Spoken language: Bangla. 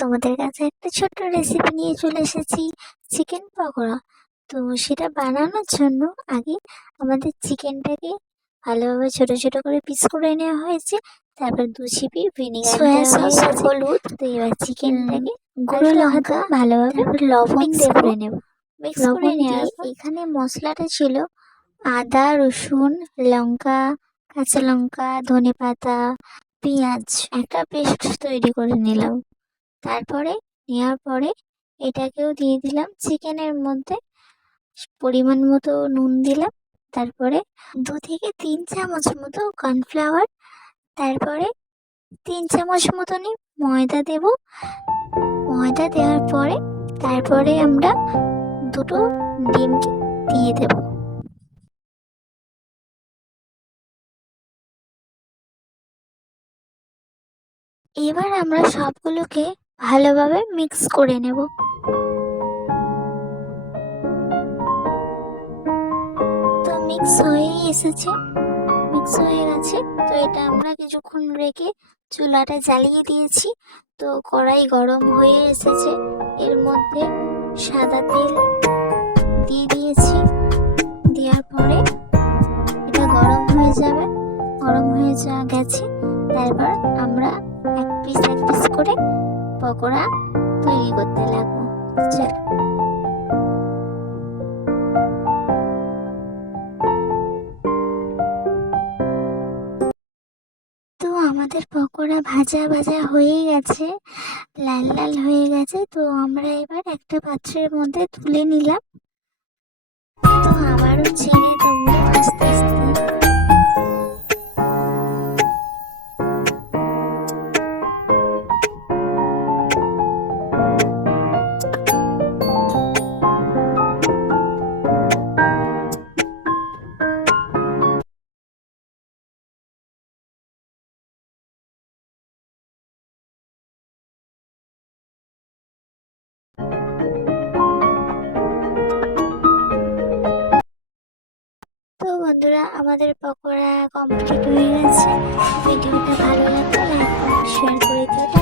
তোমাদের কাছে একটা ছোট্ট রেসিপি নিয়ে চলে এসেছি চিকেন পকোড়া। তো সেটা বানানোর জন্য আগে আমাদের চিকেনটাকে ভালোভাবে ছোট ছোট করে পিস করে নেওয়া হয়েছে তারপর দু ছিপি ভিনেগার সয়া সস, হলুদ, তো এবার চিকেনটাকে গুঁড়ো লঙ্কা, ভালোভাবে লবণ মিক্স করে নেব। মিক্স করে দিয়ে নেওয়ার এখানে মশলাটা ছিল আদা রসুন লঙ্কা কাঁচা লঙ্কা ধনে পাতা পেঁয়াজ একটা পেস্ট তৈরি করে নিলাম। তারপরে নেওয়ার পরে এটাকেও দিয়ে দিলাম চিকেনের মধ্যে। পরিমাণ মতো নুন দিলাম, তারপরে দু থেকে তিন চামচ মতো কর্নফ্লাওয়ার, তারপরে তিন চামচ মতনই ময়দা দেব। ময়দা দেওয়ার পরে তারপরে আমরা দুটো ডিমকে দিয়ে দেব। এবার আমরা সবগুলোকে ভালোভাবে মিক্স করে নেব। তো মিক্স হয়েই এসেছে মিক্স হয়ে গেছে। তো এটা আমরা কিছুক্ষণ রেখে চুলাটা জ্বালিয়ে দিয়েছি। তো কড়াই গরম হয়ে এসেছে। এর মধ্যে সাদা তেল দিয়ে দিয়েছি। দেওয়ার পরে এটা গরম হয়ে যাবে। গরম হয়ে যা গেছে, তারপর আমরা এক পিস এক পিস করে পকোড়া তৈরি করতে লাগবো। চলো। তো আমাদের পকোড়া ভাজা ভাজা হয়ে গেছে, লাল লাল হয়ে গেছে, তো আমরা এবার একটা পাত্রের মধ্যে তুলে নিলাম। তো আবারও ছেড়ে দেবো আস্তে আস্তে আমাদের পকোড়া কমপ্লিট হয়ে গেছে। ভিডিওটা ভালো লাগলে লাইক শেয়ার করে টাটা